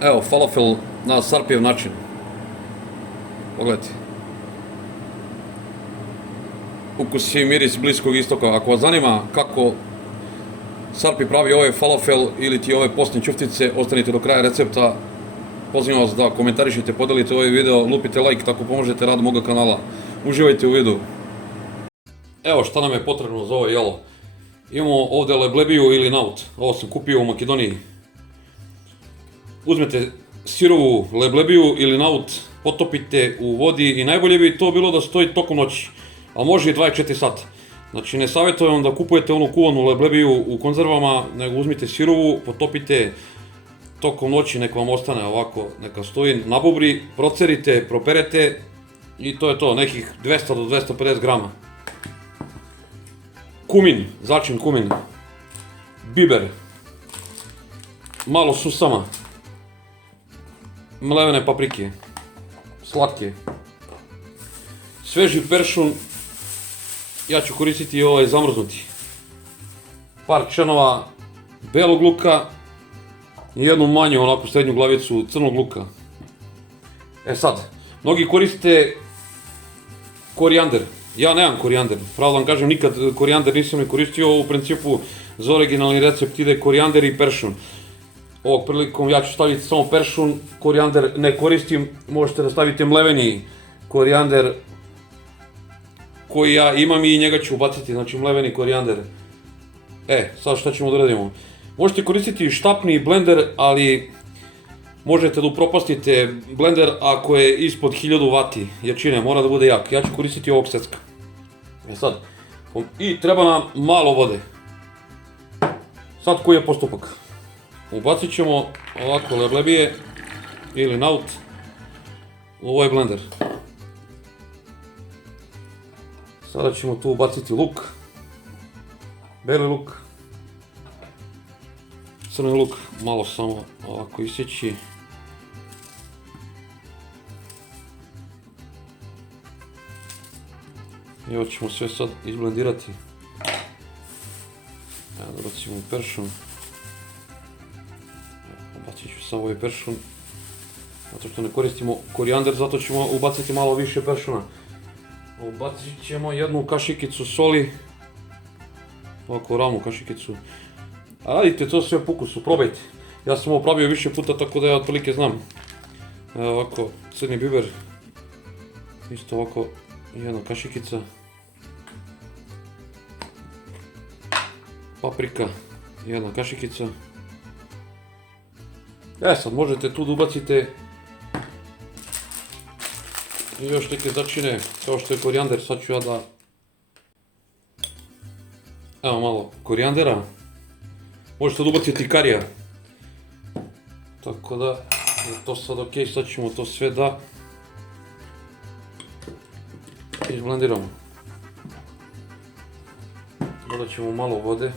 Evo, falafel na Sarpijev način. Pogledajte. Ukus i miris Bliskog istoka. Ako vas zanima kako Sarpi pravi ovaj falafel ili ti ove postne ćuftice, ostanite do kraja recepta. Pozivam vas da komentarišite, podelite ovaj video, lupite like, tako pomožete radu moga kanala. Uživajte u videu. Evo šta nam je potrebno za ovo jelo. Imamo ovdje leblebiju ili naut. Ovo sam kupio u Makedoniji. Uzmete sirovu leblebiju ili naut, potopite u vodi i najbolje bi to bilo da stoji tokom noći. Ali može i 24 sata. Znači ne savjetujem da kupujete onu kuvanu leblebiju u konzervama, nego uzmite sirovu, potopite tokom noći, nek vam ostane ovako, neka stoji na bubri, procerite, properete i to je to, nekih 200 do 250 grama. Kumin, začin kumin, biber, malo susama, mlevene paprike, slatke, sveži peršun, ja ću koristiti ovaj zamrznuti, par čenova belog luka i jednu manju onako srednju glavicu crnog luka. E sad, mnogi koriste korijander. Ja nemam korijander, pravo da vam kažem, nikad korijander nisam ni koristio, u principu za originalni recept ide korijander i peršun. Ovog prilikom ja ću staviti samo peršun, korijander ne koristim, možete da stavite mleveni korijander koji ja imam i njega ću ubaciti, znači mleveni korijander. Sad šta ćemo da radimo? Možete koristiti štapni blender, ali možete da upropastite blender ako je ispod 1000 vati jačine, mora da bude jak. Ja ću koristiti ovog secka. Sad, i treba nam malo vode. Sad koji je postupak? Ubacit ćemo ovako leblebije ili naut u ovaj blender. Sada ćemo tu ubaciti luk, beli luk, crni luk, malo samo ovako isjeći. I ovo ćemo sve sad izblendirati. Evo da bacimo peršun. Ubacit ću samo ovaj peršun. Zato što ne koristimo korijander, zato ćemo ubaciti malo više peršuna. Ubacit ćemo jednu kašikicu soli. Ovako ravnu kašikicu. A radite to sve po ukusu, probajte. Ja sam ovo pravio više puta, tako da ja otprilike znam. Evo ovako, crni biber. Isto ovako, jedna kašikica. Paprika, jedna kašikica. Sad možete tu da ubacite i još neke začine, kao što je korijander. Sad ću ja da... Evo malo korijandera. Možete da ubacite i karija. Tako da je to sad ok, sad ćemo to sve da izblendiramo. Dodat ćemo malo vode,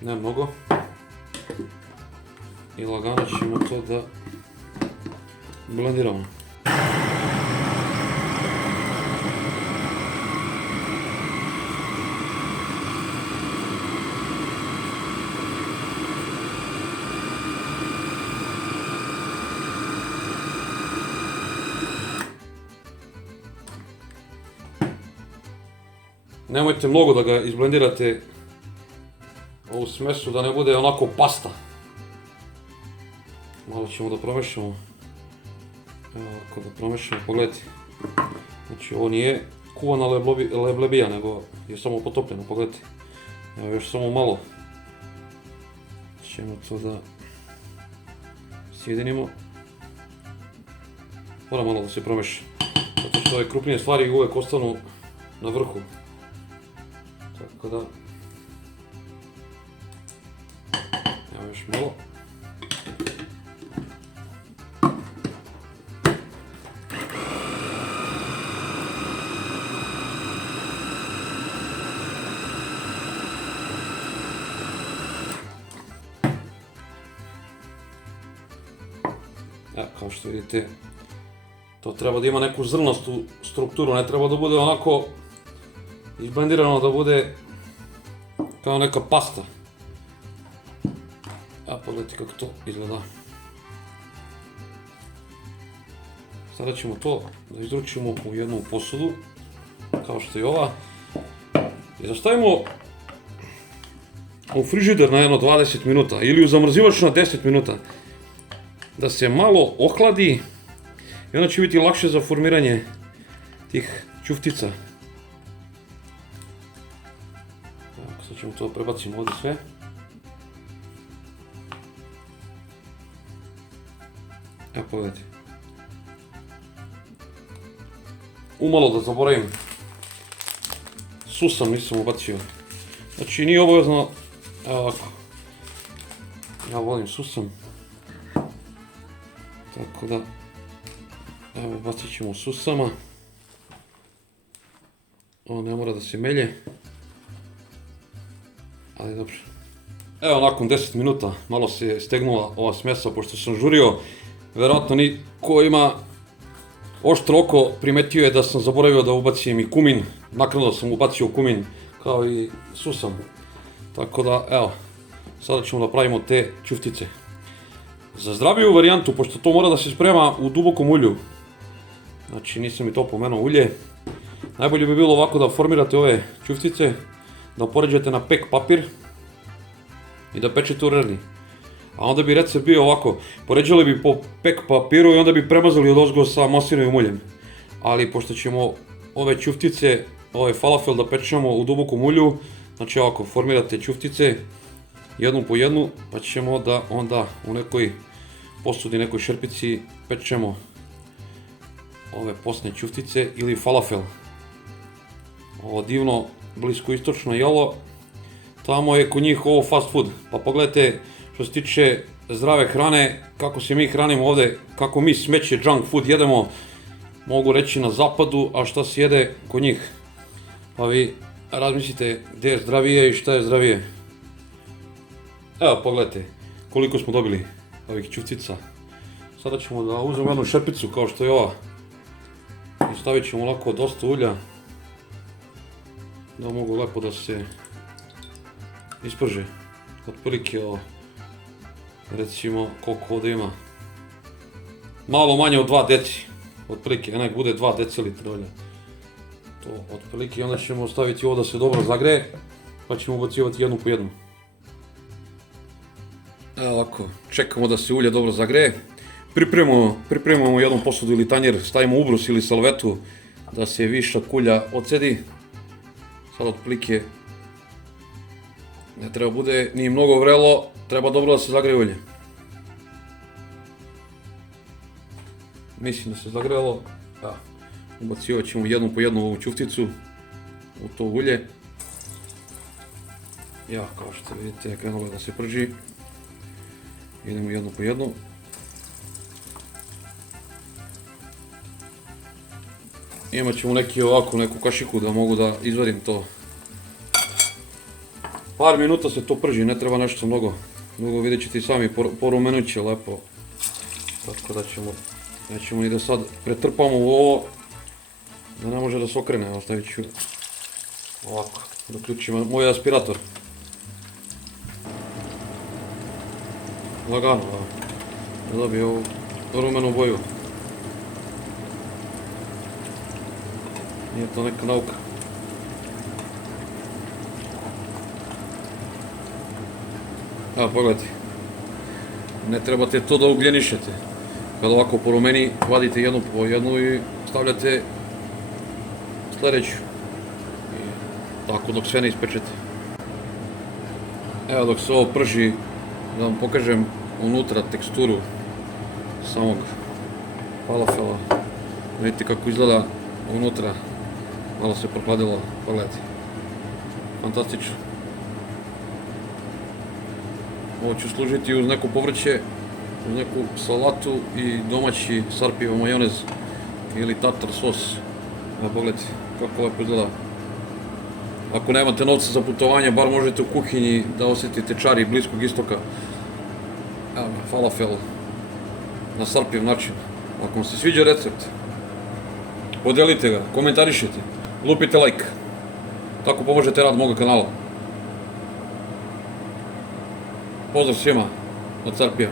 ne mnogo, i lagano ćemo to da blendiramo. Nemojte mnogo da ga izblendirate, ovu smesu, da ne bude onako pasta. Malo ćemo da promešamo. Evo ovako da promešamo, pogledajte. Znači ovo nije kuvana leblebija, nego je samo potopljeno, pogledajte. Evo još samo malo. Ćemo to da sjedinimo. Mora malo da se promeša, zato što ove krupnije stvari uvek ostanu na vrhu. Tako da, evo još malo. Kao što vidite, to treba da ima neku zrnastu strukturu, ne treba da bude onako izblendirano, da bude kao neka pasta. A pogledajte kako to izgleda. Sada ćemo to da izručimo u jednu posudu, kao što je ova. I da stavimo u frižider na jedno 20 minuta ili u zamrzivač na 10 minuta. Da se malo ohladi i onda će biti lakše za formiranje tih ćuftica. Sad ćemo to prebaciti ovdje sve. Evo pogledajte. Umalo da zaboravim. Susam nisam ubacio. Znači nije obavezno. Evo ovako. Ja volim susam. Tako da. Evo bacit ćemo susama. Ovo ne mora da se melje. Ali dobro. Evo nakon 10 minuta malo se stegnula ova smesa pošto sam žurio. Vjerojatno niko ima oštro oko primetio je da sam zaboravio da ubacim i kumin. Naknadno sam ubacio kumin kao i susam. Tako da evo, sada ćemo da pravimo te ćuftice. Za zdraviju varijantu, pošto to mora da se sprema u dubokom ulju. Znači nisam i to pomenuo ulje. Najbolje bi bilo ovako da formirate ove ćuftice, da poređate na pek papir i da pečete u rerni. A onda bi recept bio ovako, poređali bi po pek papiru i onda bi premazali odozgo sa maslinovim uljem. Ali pošto ćemo ove ćuftice, ovaj falafel da pečemo u dubokom ulju, znači ovako, formirate ćuftice jednu po jednu, pa ćemo da onda u nekoj posudi, nekoj šerpici pečemo ove posne ćuftice ili falafel. Ovo divno bliskoistočno jelo, tamo je kod njih ovo fast food, pa pogledajte što se tiče zdrave hrane, kako se mi hranimo ovdje, kako mi smeće junk food jedemo, mogu reći na zapadu, a šta se jede kod njih. Pa vi razmislite gdje je zdravije i šta je zdravije. Evo pogledajte koliko smo dobili ovih ćuftica. Sada ćemo da uzmemo jednu šerpicu kao što je ova i stavit ćemo lako dosta ulja da mogu lepo da se isprže. Otprilike ovo, recimo koliko ovdje ima, malo manje od 2 deci, otprilike, nek bude 2 decilitra ulja. To otprilike, onda ćemo staviti ovo da se dobro zagreje, pa ćemo ubacivati jednu po jednu. Evo ovako, čekamo da se ulje dobro zagreje. Pripremamo jednu posudu ili tanjer, stavimo ubrus ili salvetu da se višak ulja odsedi. Sad otprilike ne treba bude ni mnogo vrelo, treba dobro da se zagreje ulje. Mislim da se zagrelo. Ubacivat ćemo jednu po jednu ovu ćufticu u to ulje. Ja, kao što vidite, krenulo je da se prži. Idemo jednu po jednu. Imat ćemo neku kašiku da mogu da izvadim to. Par minuta se to prži, ne treba nešto mnogo. Vidjet ćete i sami, porumenut će lepo. Tako da nećemo ni da sad pretrpamo u ovo, da ne može da se okrene. Ostavit ću ovako, da uključim moj aspirator. Lagano, da dobije ovu rumenu boju. Nije to neka nauka. Evo pogledajte, ne trebate to da ugljenišete. Kada ovako porumeni, vadite jednu po jednu i stavljate sljedeću. I tako dok sve ne ispečete. Evo dok se ovo prži, da vam pokažem unutra teksturu samog falafela. Vidite kako izgleda unutra. Malo se prohladilo, pogledajte. Fantastično. Ovo ću služiti uz neko povrće, uz neku salatu i domaći sarpijev majonez ili tatar sos. Evo pogledajte kako lepo izgleda. Ako nemate novca za putovanje, bar možete u kuhinji da osjetite čari Bliskog istoka. Evo falafel na sarpijev način. Ako vam se sviđa recept, podelite ga, komentarišite, lupite like. Tako pomožete rad moga kanala. Pozdrav svima od Carpija.